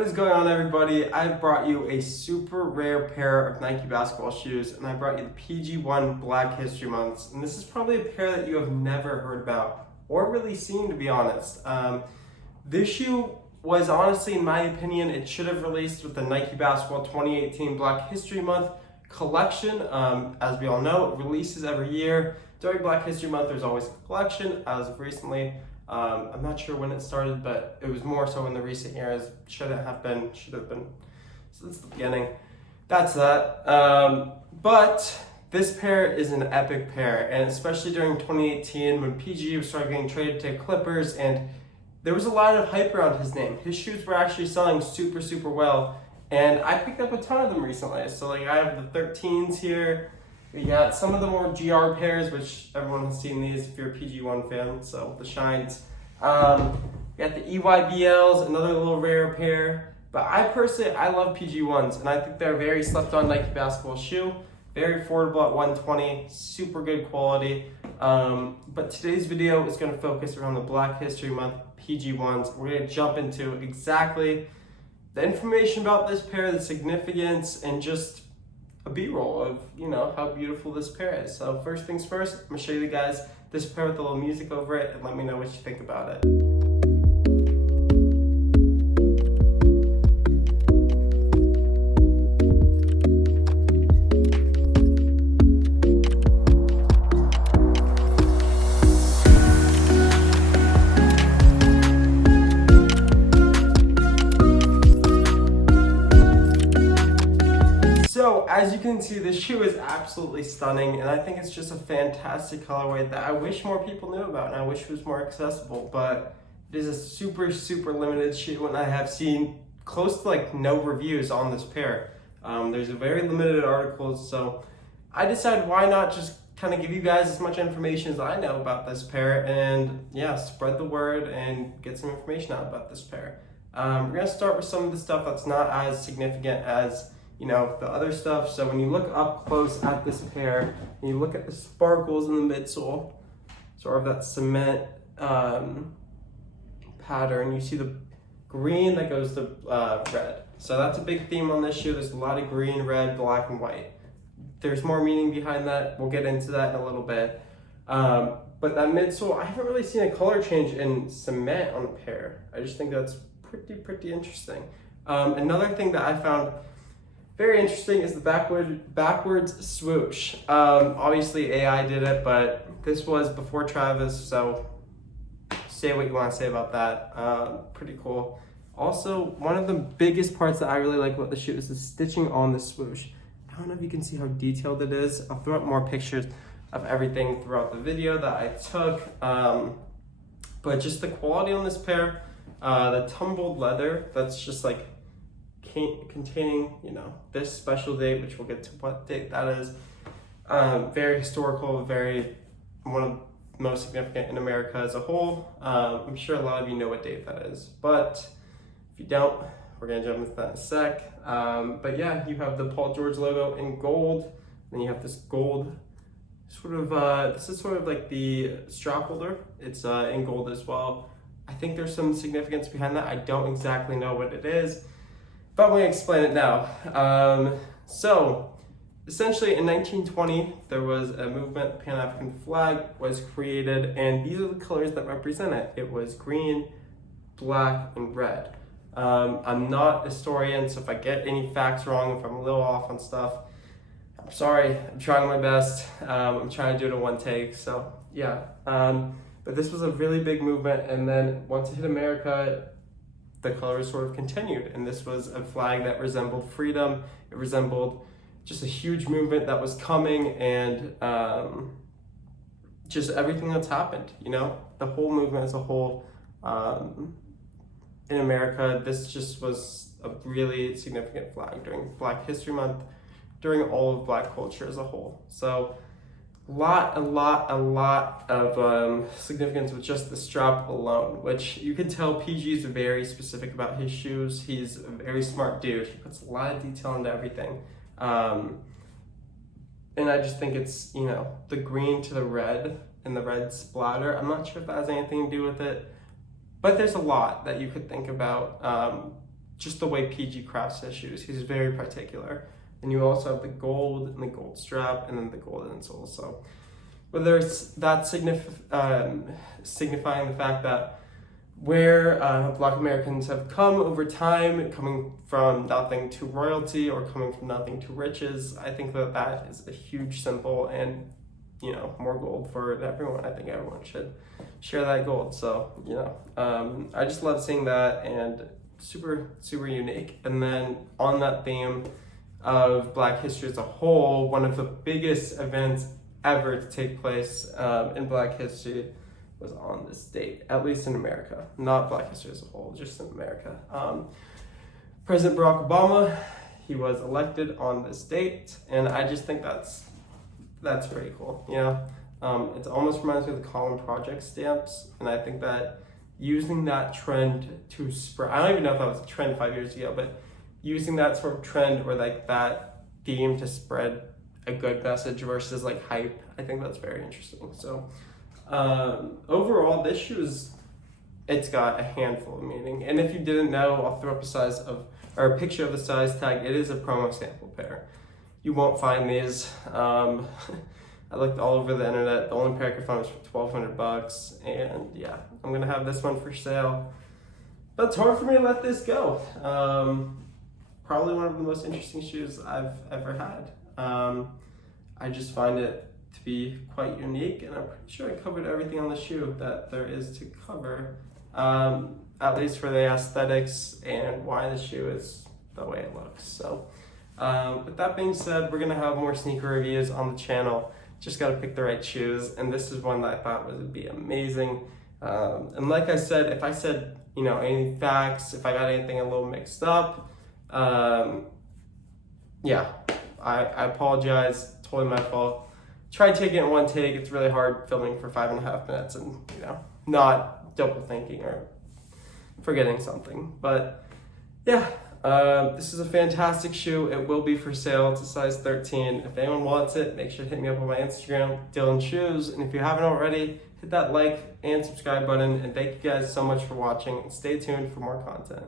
What is going on, everybody? I brought you a super rare pair of Nike basketball shoes, and I brought you the PG1 Black History Months. And this is probably a pair that you have never heard about or really seen, to be honest. This shoe was honestly, in my opinion, it should have released with the Nike Basketball 2018 Black History Month collection. As we all know, it releases every year. During Black History Month, there's always a collection. As of recently, I'm not sure when it started, but it was more so in the recent years. Should have been since the beginning. That's that. But this pair is an epic pair, and especially during 2018 when PG was started getting traded to Clippers, and there was a lot of hype around his name. His shoes were actually selling super well, and I picked up a ton of them recently. So like I have the 13s here. We got some of the more GR pairs, which everyone has seen these if you're a PG1 fan, so the shines. We got the EYBLs, another little rare pair. But I personally, I love PG1s, and I think they're a very slept on Nike basketball shoe. Very affordable at $120, super good quality. But today's video is going to focus around the Black History Month PG1s. We're going to jump into exactly the information about this pair, the significance, and just a B-roll of, how beautiful this pair is. So first things first, I'm gonna show you guys this pair with a little music over it, and let me know what you think about it. So as you can see, this shoe is absolutely stunning, and I think it's just a fantastic colorway that I wish more people knew about, and I wish it was more accessible. But it is a super limited shoe, and I have seen close to like no reviews on this pair. There's a very limited articles, so I decided why not just kind of give you guys as much information as I know about this pair, and yeah, spread the word and get some information out about this pair. We're gonna start with some of the stuff that's not as significant as the other stuff. So when you look up close at this pair, and you look at the sparkles in the midsole, sort of that cement pattern, you see the green that goes to red. So that's a big theme on this shoe. There's a lot of green, red, black, and white. There's more meaning behind that. We'll get into that in a little bit. But that midsole, I haven't really seen a color change in cement on a pair. I just think that's pretty interesting. Another thing that I found very interesting is the backwards swoosh. Obviously AI did it, but this was before Travis, so say what you want to say about that. Pretty cool. Also, one of the biggest parts that I really like about the shoe is the stitching on the swoosh. I don't know if you can see how detailed it is. I'll throw up more pictures of everything throughout the video that I took. But just the quality on this pair, the tumbled leather, that's just like containing, this special date, which we'll get to what date that is. Very historical, one of the most significant in America as a whole. I'm sure a lot of you know what date that is, but if you don't, we're gonna jump into that in a sec. But yeah, you have the Paul George logo in gold, then you have this gold this is sort of like the strap holder. It's in gold as well. I think there's some significance behind that. I don't exactly know what it is, but I'm going to explain it now. So essentially in 1920, there was a movement, the Pan-African flag was created, and these are the colors that represent it. It was green, black, and red. I'm not a historian, so if I get any facts wrong, if I'm a little off on stuff, I'm sorry. I'm trying my best. I'm trying to do it in one take, so yeah. But this was a really big movement, and then once it hit America, the colors sort of continued, and this was a flag that resembled freedom. It resembled just a huge movement that was coming, and just everything that's happened, the whole movement as a whole. In America, this just was a really significant flag during Black History Month, during all of Black culture as a whole. So a lot of significance with just the strap alone, which you can tell PG is very specific about his shoes. He's a very smart dude. He puts a lot of detail into everything. And I just think it's, the green to the red and the red splatter. I'm not sure if that has anything to do with it, but there's a lot that you could think about just the way PG crafts his shoes. He's very particular. And you also have the gold and the gold strap and then the gold insole. So whether it's that signifying the fact that where Black Americans have come over time, coming from nothing to royalty or coming from nothing to riches, I think that is a huge symbol, and more gold for everyone. I think everyone should share that gold. So I just love seeing that, and super unique. And then on that theme of Black history as a whole, one of the biggest events ever to take place in Black history was on this date, at least in America, not Black history as a whole, just in America. President Barack Obama, he was elected on this date, and I just think that's pretty cool. It almost reminds me of the Colin Project stamps, and I think that using that trend to spread, I don't even know if that was a trend 5 years ago, but using that sort of trend or like that theme to spread a good message versus like hype, I think that's very interesting. So overall, this shoe it's got a handful of meaning. And if you didn't know, I'll throw up a picture of the size tag. It is a promo sample pair. You won't find these. I looked all over the internet. The only pair I could find was for $1,200, and yeah, I'm gonna have this one for sale. But it's hard for me to let this go. Probably one of the most interesting shoes I've ever had. I just find it to be quite unique, and I'm pretty sure I covered everything on the shoe that there is to cover, at least for the aesthetics and why the shoe is the way it looks. So with that being said, we're gonna have more sneaker reviews on the channel. Just gotta pick the right shoes, and this is one that I thought would be amazing. And like I said, if I said any facts, if I got anything a little mixed up, yeah, I apologize, totally my fault. Try taking it in one take. It's really hard filming for 5.5 minutes and not double thinking or forgetting something. But yeah, this is a fantastic shoe. It will be for sale. It's a size 13. If anyone wants it, make sure to hit me up on my Instagram, Dylan Shoes. And if you haven't already, hit that like and subscribe button. And thank you guys so much for watching, and stay tuned for more content.